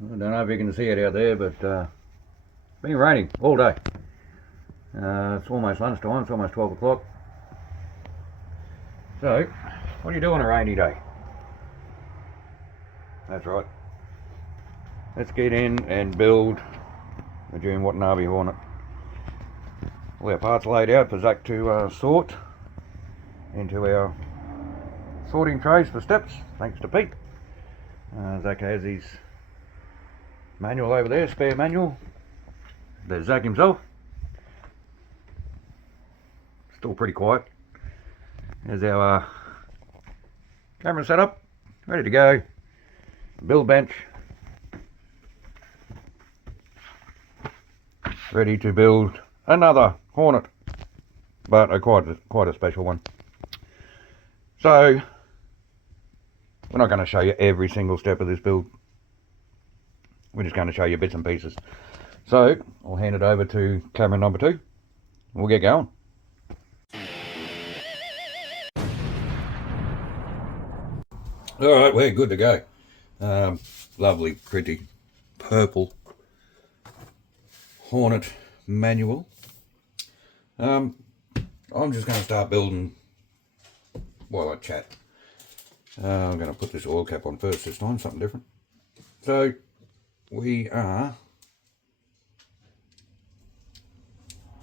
I don't know if you can see it out there, but it's been raining all day. It's almost lunchtime, it's almost 12 o'clock. So, what do you do on a rainy day? That's right. Let's get in and build the June Watanabe Hornet. All our parts laid out for Zach to sort into our sorting trays for steps, thanks to Pete. Zach has his manual over there, spare manual. There's Zach himself. Still pretty quiet. There's our camera setup, ready to go. Build bench, ready to build another Hornet, but quite a special one. So we're not going to show you every single step of this build. We're just going to show you bits and pieces. So I'll hand it over to camera number 2. We'll get going. All right, we're good to go. Lovely, pretty purple Hornet manual. I'm just going to start building while I chat. I'm going to put this oil cap on first this time, something different. So we are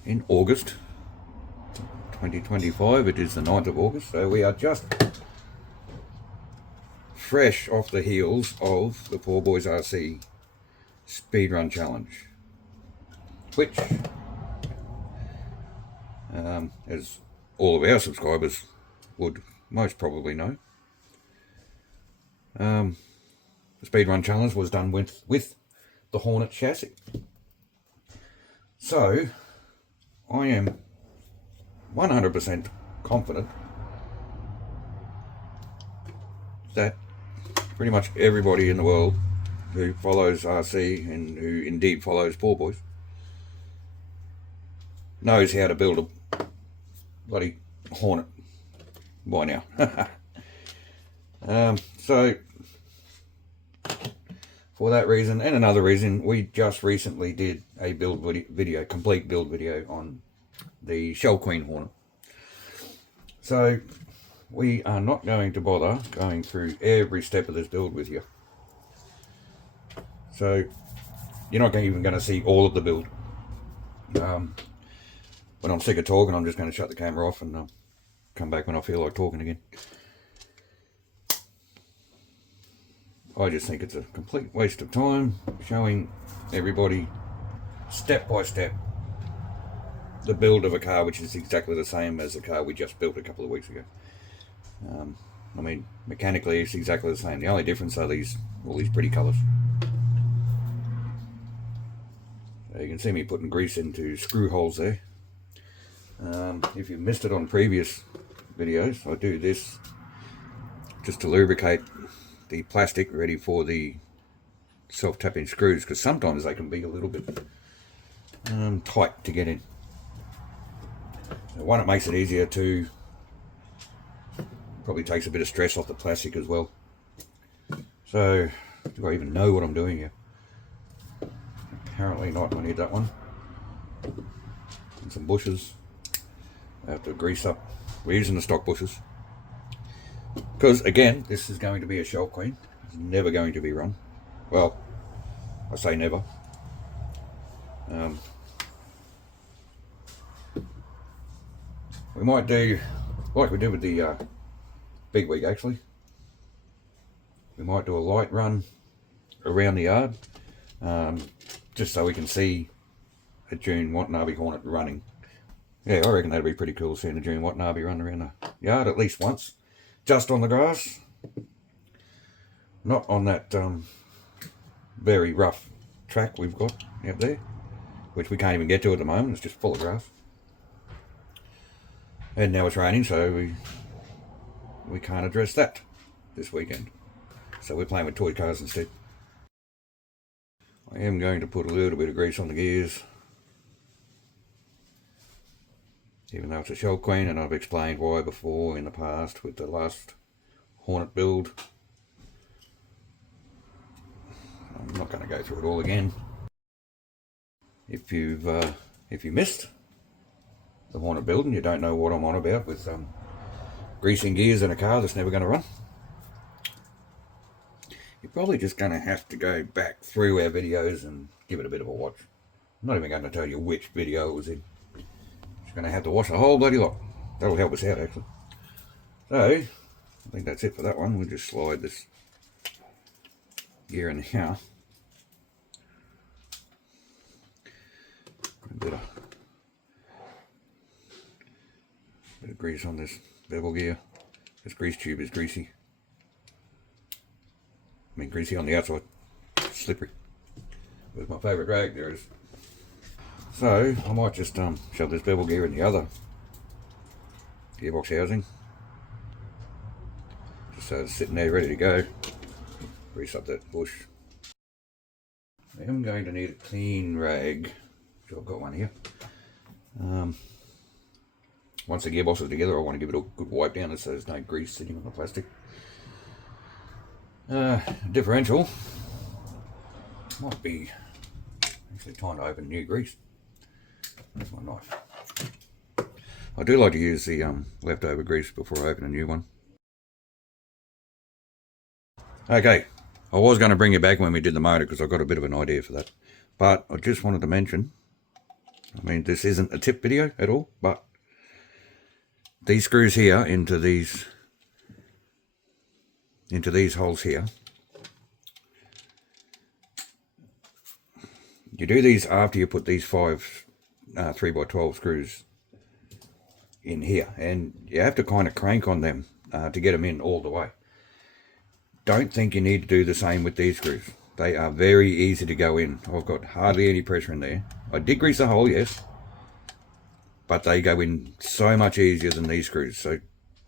in August 2025. It is the 9th of August, so we are just fresh off the heels of the Poor Boys RC Speedrun Challenge, which, as all of our subscribers would most probably know, the Speedrun Challenge was done with the Hornet chassis. So I am 100% confident that pretty much everybody in the world who follows RC and who indeed follows Poor Boys knows how to build a bloody Hornet by now. So for that reason and another reason, we just recently did a complete build video on the Shell Queen Hornet. So we are not going to bother going through every step of this build with you. So you're not even going to see all of the build. When I'm sick of talking, I'm just going to shut the camera off and come back when I feel like talking again. I just think it's a complete waste of time showing everybody step by step the build of a car which is exactly the same as the car we just built a couple of weeks ago. I mean, mechanically it's exactly the same. The only difference are all these pretty colours. So you can see me putting grease into screw holes there. If you missed it on previous videos, I do this just to lubricate the plastic ready for the self-tapping screws, because sometimes they can be a little bit tight to get in. So one, it makes it easier to, probably takes a bit of stress off the plastic as well. So do I even know what I'm doing here? Apparently not. I need that one and some bushes. I have to grease up. We're using the stock bushes because, again, this is going to be a Shell Queen. It's never going to be run. Well, I say never. We might do like we did with the Big Wig, actually. We might do a light run around the yard, just so we can see a June Watanabe Hornet running. Yeah, I reckon that'd be pretty cool, seeing a June Watanabe run around the yard at least once. Just on the grass. Not on that very rough track we've got out there, which we can't even get to at the moment. It's just full of grass. And now it's raining, so we can't address that this weekend. So we're playing with toy cars instead. I am going to put a little bit of grease on the gears, even though it's a Shell Queen, and I've explained why before in the past with the last Hornet build. I'm not going going to go through it all again. If you missed the Hornet build and you don't know what I'm on about with greasing gears in a car that's never going to run, you're probably just going to have to go back through our videos and give it a bit of a watch. I'm not even going to tell you which video it was in. Just going to have to watch the whole bloody lot. That'll help us out, actually. So, I think that's it for that one. We'll just slide this gear in here. A bit of grease on this bevel gear. This grease tube is greasy. I mean, greasy on the outside, slippery. Where's my favourite rag? There it is. So I might just shove this bevel gear in the other gearbox housing, just so it's sitting there ready to go. Grease up that bush. I am going to need a clean rag, so I've got one here. Once the gearbox is together, I want to give it a good wipe down so there's no grease sitting on the plastic. Differential might be actually time to open new grease. There's my knife. I do like to use the leftover grease before I open a new one. Okay, I was going to bring you back when we did the motor because I've got a bit of an idea for that. But I just wanted to mention, I mean, this isn't a tip video at all, but these screws here into these holes here, you do these after you put these 5 3x12 screws in here, and you have to kind of crank on them to get them in all the way. Don't think you need to do the same with these screws. They are very easy to go in. I've got hardly any pressure in there. I did grease the hole, yes, but they go in so much easier than these screws, so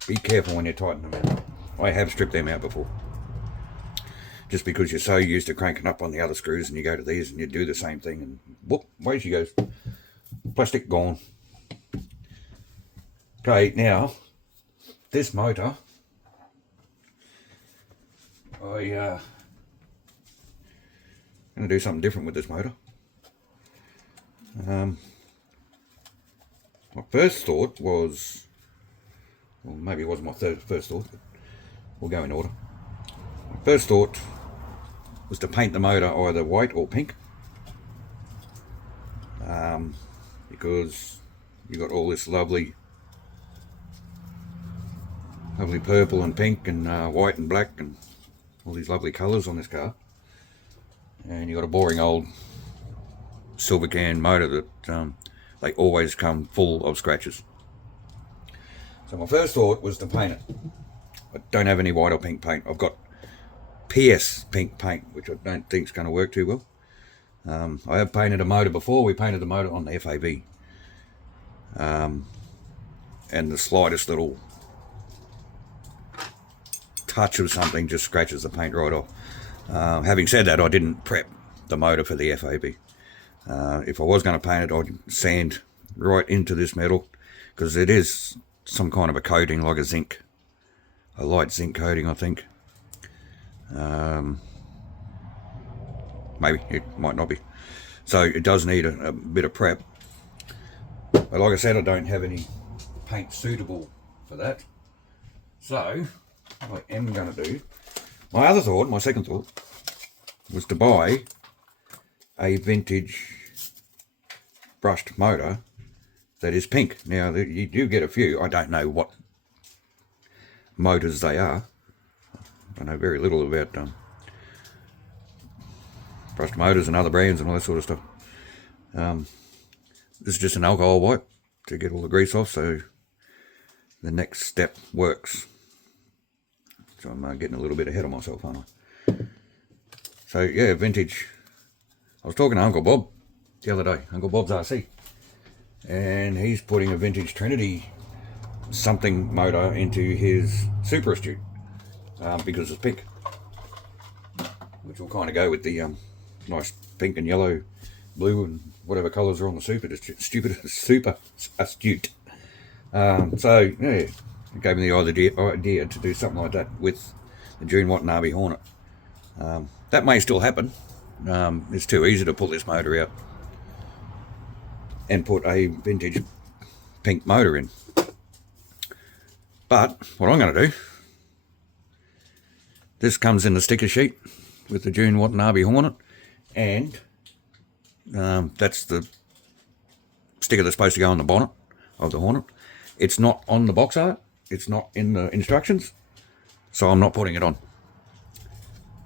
be careful when you tighten them out. I have stripped them out before, just because you're so used to cranking up on the other screws, and you go to these and you do the same thing, and whoop, away she goes. Plastic gone. Okay, now this motor, I'm going to do something different with this motor. My first thought was, well, maybe it wasn't my first thought, but we'll go in order. My first thought was to paint the motor either white or pink, because you got all this lovely purple and pink and white and black and all these lovely colours on this car, and you got a boring old silver can motor that they always come full of scratches. So my first thought was to paint it. I don't have any white or pink paint. I've got PS pink paint, which I don't think is going to work too well. I have painted a motor before. We painted the motor on the FAB, and the slightest little touch of something just scratches the paint right off. Having said that, I didn't prep the motor for the FAB. If I was going to paint it, I'd sand right into this metal, because it is some kind of a coating, like a light zinc coating, I think. Maybe, it might not be. So it does need a bit of prep. But like I said, I don't have any paint suitable for that. So what I am going to do, my second thought, was to buy a vintage brushed motor that is pink. Now, you do get a few. I don't know what motors they are. I know very little about brushed motors and other brands and all that sort of stuff. This is just an alcohol wipe to get all the grease off, so the next step works. So I'm getting a little bit ahead of myself, aren't I? So yeah, vintage. I was talking to Uncle Bob the other day, Uncle Bob's RC, and he's putting a vintage Trinity something motor into his Super Astute, because it's pink, which will kind of go with the nice pink and yellow, blue and whatever colours are on the Super Astute. So yeah, it gave me the idea to do something like that with the June Watanabe Hornet. That may still happen. It's too easy to pull this motor out and put a vintage pink motor in. But what I'm going to do, this comes in the sticker sheet with the June Watanabe Hornet, and that's the sticker that's supposed to go on the bonnet of the Hornet. It's not on the box art, it's not in the instructions, so I'm not putting it on.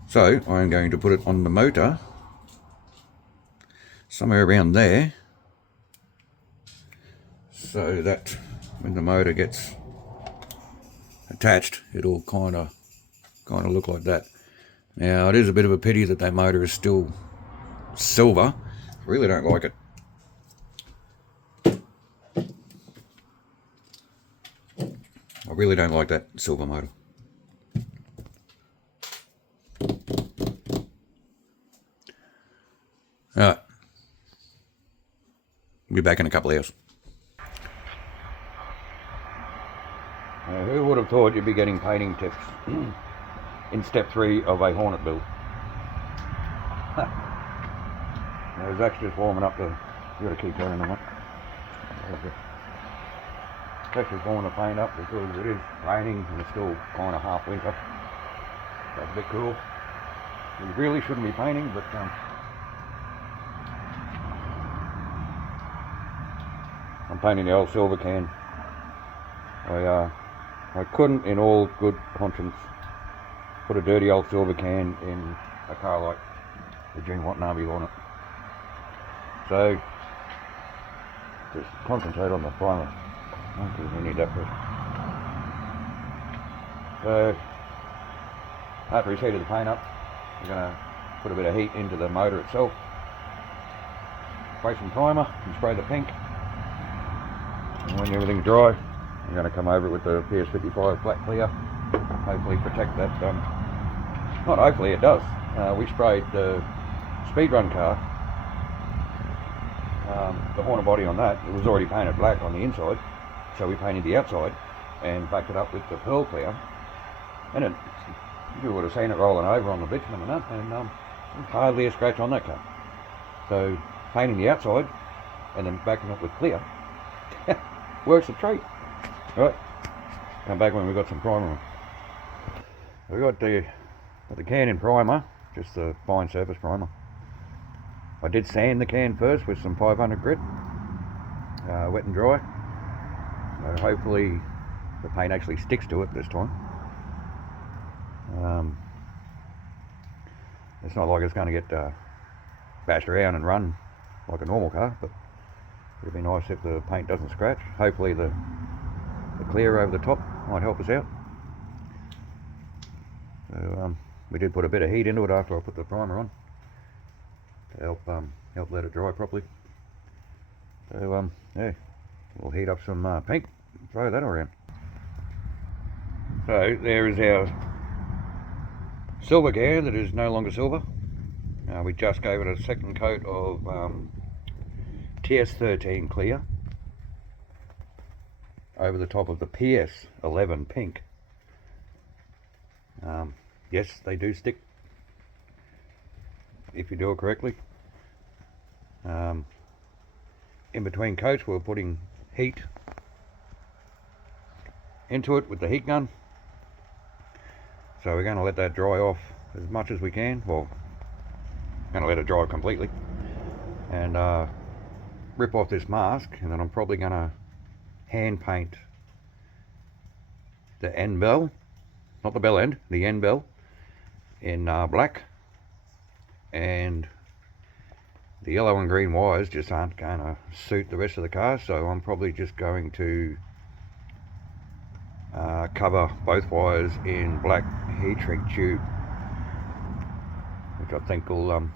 So I'm going to put it on the motor somewhere around there, so that when the motor gets attached, it'll kind of look like that. Now it is a bit of a pity that that motor is still silver. I really don't like it. I really don't like that silver motor. Alright, be back in a couple of hours. Who would have thought you'd be getting painting tips in step 3 of a Hornet build? Zach's just warming up the... You gotta keep turning them up. Zach's just warming the paint up because it is raining and it's still kind of half winter. That's a bit cool. We really shouldn't be painting, but I'm painting the old silver can. I couldn't, in all good conscience, put a dirty old silver can in a car like the June Watanabe Hornet. So, just concentrate on the primer. Okay, we need that first. So, after he's heated the paint up, we're going to put a bit of heat into the motor itself. Spray some primer and spray the pink. And when everything's dry, I'm going to come over it with the PS55 black clear. Hopefully protect that. Not hopefully, it does. We sprayed the speedrun car, the Hornet body on that. It was already painted black on the inside, so we painted the outside and backed it up with the pearl clear. And you would have seen it rolling over on the bitumen and that, and hardly a scratch on that car. So painting the outside and then backing it with clear works a treat. Right, come back when we've got some primer on. We've got the can in primer, just the fine surface primer. I did sand the can first with some 500 grit, wet and dry. So hopefully the paint actually sticks to it this time. It's not like it's going to get bashed around and run like a normal car, but it'd be nice if the paint doesn't scratch. Hopefully the clear over the top might help us out. So we did put a bit of heat into it after I put the primer on to help let it dry properly. So yeah, we'll heat up some pink and throw that around. So there is our silver can that is no longer silver. We just gave it a second coat of TS13 clear over the top of the PS11 pink. Yes, they do stick if you do it correctly. In between coats we're putting heat into it with the heat gun. So we're going to let that dry off as much as we can. Well, going to let it dry completely and rip off this mask, and then I'm probably going to hand paint the end bell, not the bell end, the end bell in black, and the yellow and green wires just aren't going to suit the rest of the car, so I'm probably just going to cover both wires in black heat shrink tube, which I think will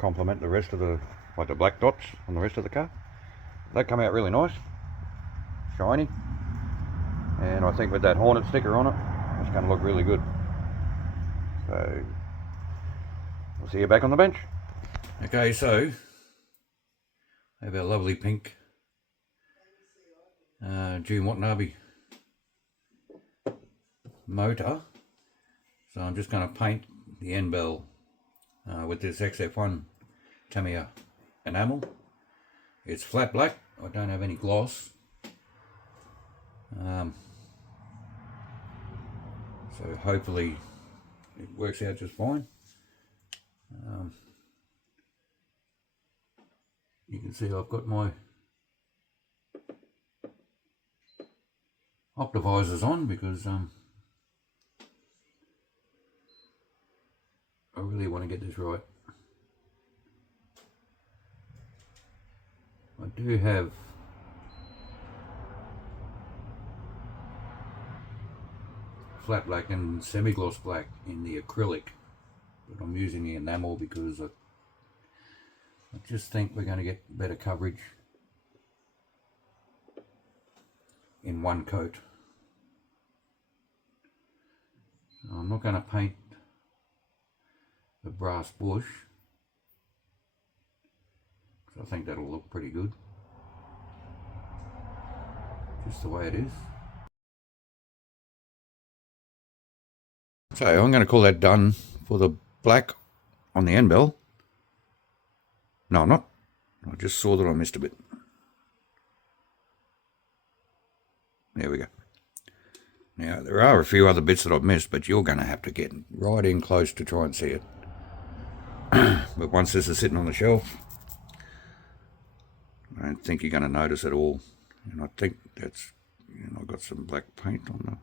complement the rest of the, like the black dots on the rest of the car. That come out really nice, shiny, and I think with that Hornet sticker on it, it's going to look really good. So we'll see you back on the bench. Okay, so I have our lovely pink June Watanabe motor. So I'm just going to paint the end bell with this XF1 Tamiya enamel. It's flat black. I don't have any gloss. So hopefully it works out just fine. You can see I've got my optivisors on because I really want to get this right. I do have flat black and semi-gloss black in the acrylic, but I'm using the enamel because I just think we're going to get better coverage in one coat. I'm not going to paint the brass bush because I think that'll look pretty good, just the way it is. So I'm going to call that done for the black on the end bell. No, I'm not. I just saw that I missed a bit. There we go. Now, there are a few other bits that I've missed, but you're going to have to get right in close to try and see it. But once this is sitting on the shelf, I don't think you're going to notice at all. And I think that's, I've got some black paint on the...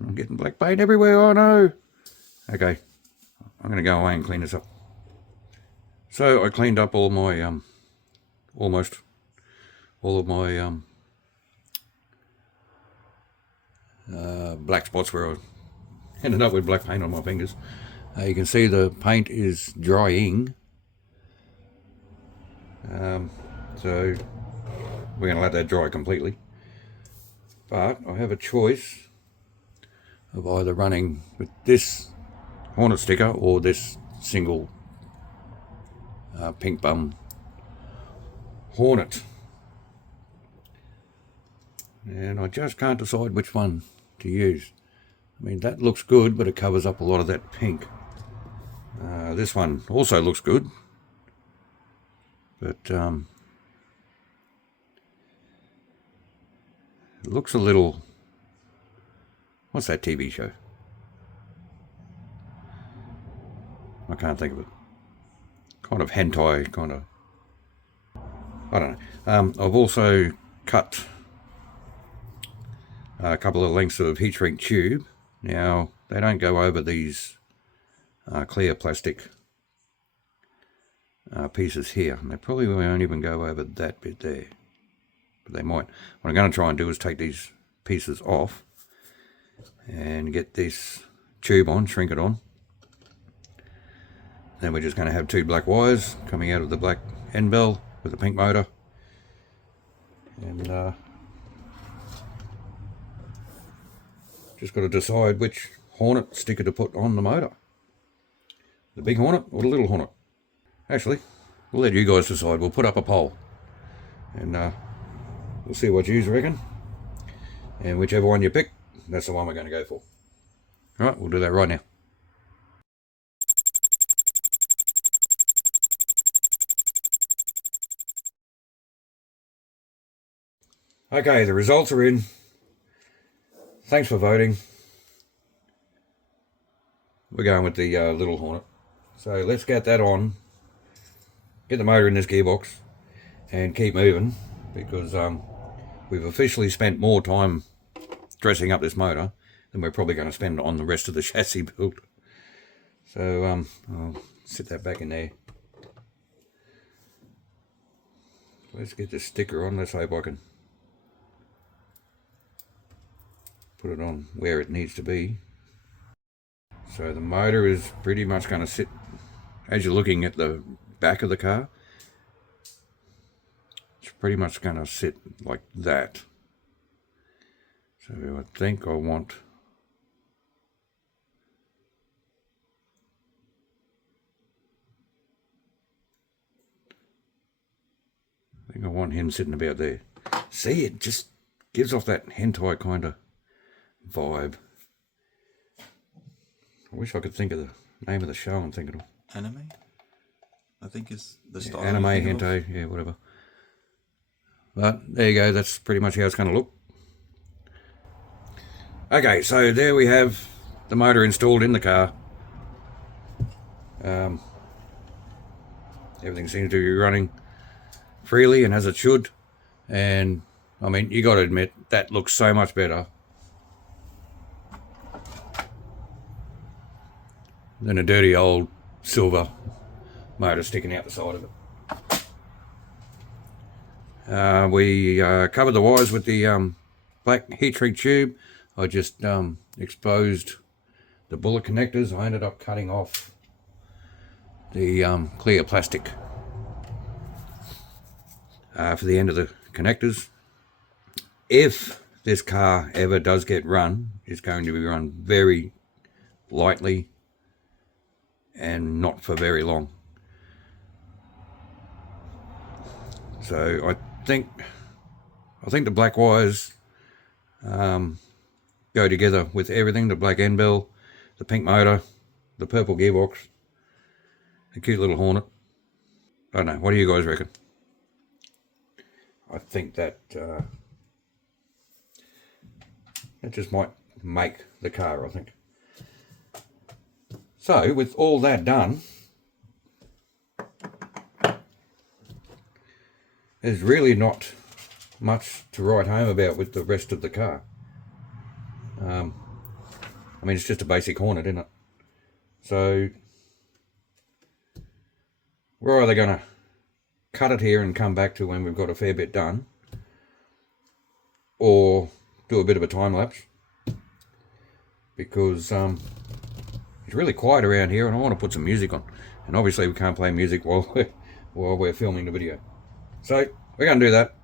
I'm getting black paint everywhere, oh no! Okay, I'm going to go away and clean this up. So I cleaned up all my, almost all of my black spots where I ended up with black paint on my fingers. You can see the paint is drying. So we're going to let that dry completely. But I have a choice of either running with this Hornet sticker or this single pink bum Hornet. And I just can't decide which one to use. I mean, that looks good, but it covers up a lot of that pink. This one also looks good, but it looks a little... What's that TV show? I can't think of it. Kind of hentai, kind of... I don't know. I've also cut a couple of lengths of heat shrink tube. Now, they don't go over these clear plastic pieces here. And they probably won't even go over that bit there. But they might. What I'm going to try and do is take these pieces off and get this tube on, shrink it on. Then we're just going to have two black wires coming out of the black end bell with the pink motor. And just got to decide which Hornet sticker to put on the motor. The big Hornet or the little Hornet. Actually, we'll let you guys decide. We'll put up a poll. And we'll see what you reckon. And whichever one you pick, that's the one we're going to go for. Alright, we'll do that right now. Okay, the results are in. Thanks for voting. We're going with the little Hornet. So let's get that on. Get the motor in this gearbox and keep moving, because we've officially spent more time dressing up this motor than we're probably going to spend on the rest of the chassis build. So I'll sit that back in there. Let's get the sticker on. Let's hope I can put it on where it needs to be. So the motor is pretty much going to sit, as you're looking at the back of the car, it's pretty much going to sit like that. So I think I want... him sitting about there. See, it just gives off that hentai kind of vibe. I wish I could think of the name of the show I'm thinking of. Anime, I think is the style. Anime, hentai, yeah, whatever. But there you go, that's pretty much how it's going to look. Okay, so there we have the motor installed in the car. Everything seems to be running freely and as it should. And I mean, you got to admit, that looks so much better than a dirty old silver motor sticking out the side of it. We covered the wires with the black heat shrink tube. I just exposed the bullet connectors. I ended up cutting off the clear plastic for the end of the connectors. If this car ever does get run, it's going to be run very lightly and not for very long. So I think the black wires go together with everything, the black end bell, the pink motor, the purple gearbox, a cute little Hornet. I don't know, what do you guys reckon? I think that it just might make the car, I think. So with all that done, there's really not much to write home about with the rest of the car. I mean, it's just a basic Hornet, isn't it? So we're either going to cut it here and come back to when we've got a fair bit done, or do a bit of a time lapse, because it's really quiet around here and I want to put some music on, and obviously we can't play music while we're filming the video. So we're going to do that,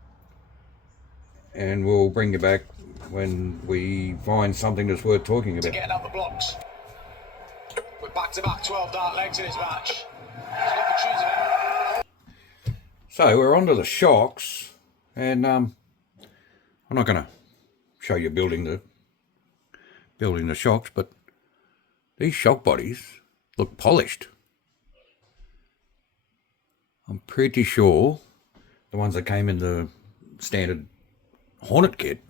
and we'll bring you back when we find something that's worth talking about. Getting up the blocks. We're back to back 12 dark legs in this match. So we're onto the shocks, and I'm not going to show you building the shocks, but these shock bodies look polished. I'm pretty sure the ones that came in the standard Hornet kit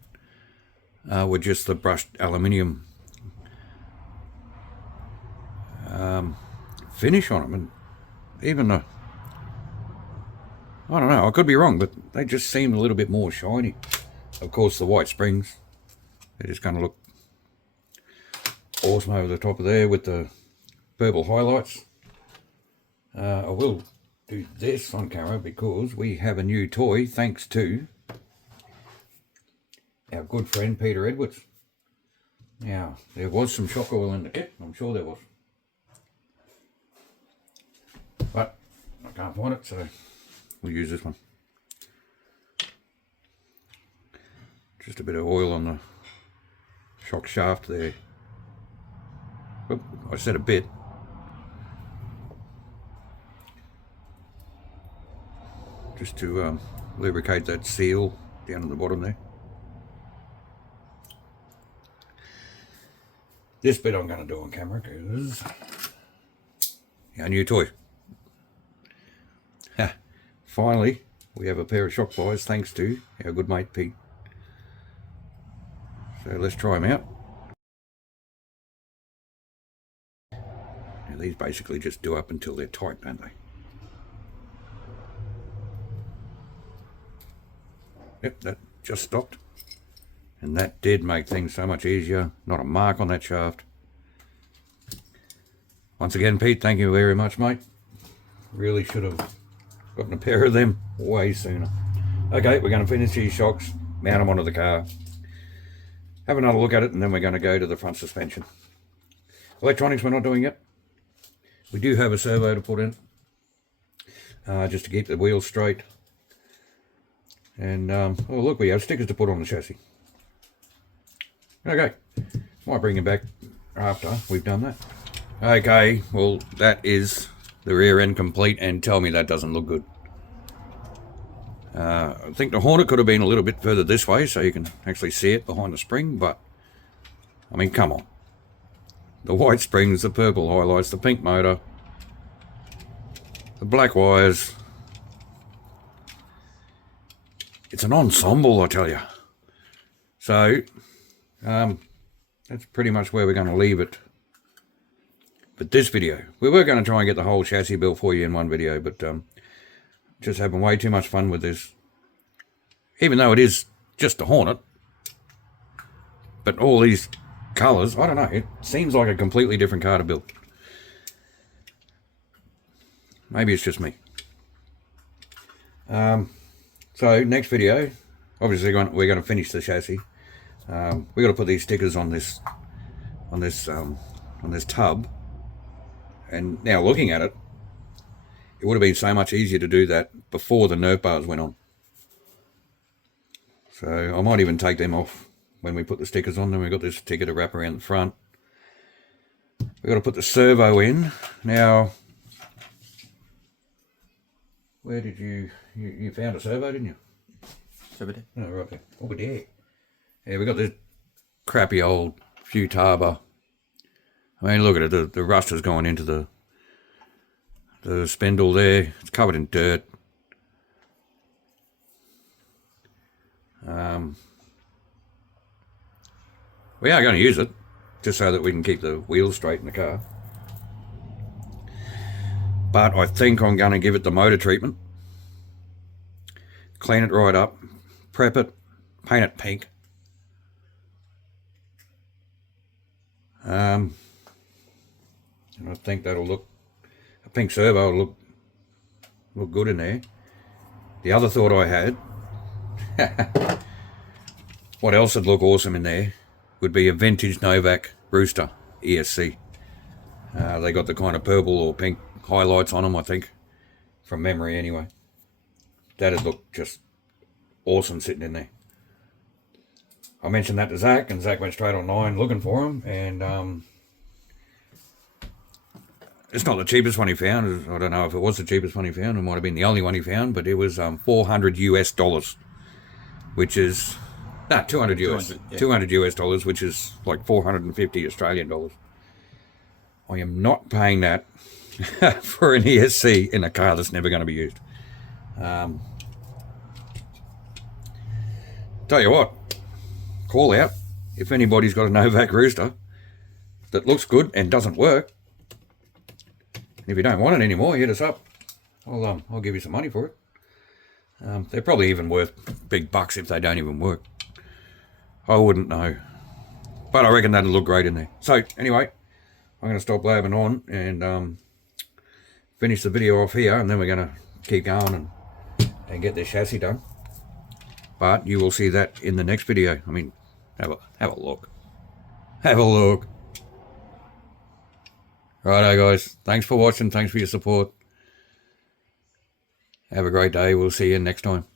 were just the brushed aluminium finish on them, and even the, I don't know, I could be wrong, but they just seem a little bit more shiny. Of course, the white springs, they're just going to look awesome over the top of there with the purple highlights. I will do this on camera because we have a new toy thanks to our good friend Peter Edwards. Now, there was some shock oil in the kit, I'm sure there was, but I can't find it, so we'll use this one. Just a bit of oil on the shock shaft there. Oop, I said a bit. Just to lubricate that seal down at the bottom there. This bit I'm going to do on camera because our new toy. Finally, we have a pair of shock pliers thanks to our good mate Pete. So let's try them out. Now these basically just do up until they're tight, don't they? Yep, that just stopped. And that did make things so much easier. Not a mark on that shaft. Once again, Pete, thank you very much, mate. Really should have gotten a pair of them way sooner. Okay, we're going to finish these shocks, mount them onto the car, have another look at it, and then we're going to go to the front suspension. Electronics we're not doing yet. We do have a servo to put in, just to keep the wheels straight. And, oh look, we have stickers to put on the chassis. Okay, might bring it back after we've done that. Okay, well, that is the rear end complete, and tell me that doesn't look good. I think the Hornet could have been a little bit further this way so you can actually see it behind the spring, but I mean, come on. the white springs, the purple highlights, the pink motor, the black wires. It's an ensemble, I tell you. So, that's pretty much where we're going to leave it. But this video, we were going to try and get the whole chassis built for you in one video, but just having way too much fun with this. Even though it is just a Hornet, but all these colours, I don't know, it seems like a completely different car to build. Maybe it's just me. So next video, obviously we're going to finish the chassis. We got to put these stickers on this tub. And now looking at it, it would have been so much easier to do that before the Nerf bars went on. So I might even take them off when we put the stickers on. Then we've got this sticker to wrap around the front. We've got to put the servo in. Now, where did you found a servo, didn't you? Over there. Oh, right there. Over there. Yeah, we got this crappy old Futaba. I mean, look at it. The rust has gone into the spindle there. It's covered in dirt. We are going to use it just so that we can keep the wheels straight in the car. But I think I'm going to give it the motor treatment. Clean it right up. Prep it. Paint it pink. And I think that'll look, a pink servo will look good in there. The other thought I had, what else would look awesome in there, would be a vintage Novak Rooster ESC. They got the kind of purple or pink highlights on them, I think, from memory anyway. That'd look just awesome sitting in there. I mentioned that to Zach, and Zach went straight online looking for them, and it's not the cheapest one he found. I don't know if it was the cheapest one he found. It might have been the only one he found, but it was $400 US, which is 200 US, 200, yeah. 200 US dollars, which is like 450 Australian dollars. I am not paying that for an ESC in a car that's never going to be used. Tell you what, call out if anybody's got a Novak Rooster that looks good and doesn't work. And if you don't want it anymore, hit us up. I'll give you some money for it. They're probably even worth big bucks if they don't even work. I wouldn't know, but I reckon that'll look great in there. So anyway, I'm going to stop blabbing on and finish the video off here, and then we're going to keep going and get this chassis done. But you will see that in the next video. I mean, have a look. Have a look. Righto, guys. Thanks for watching. Thanks for your support. Have a great day. We'll see you next time.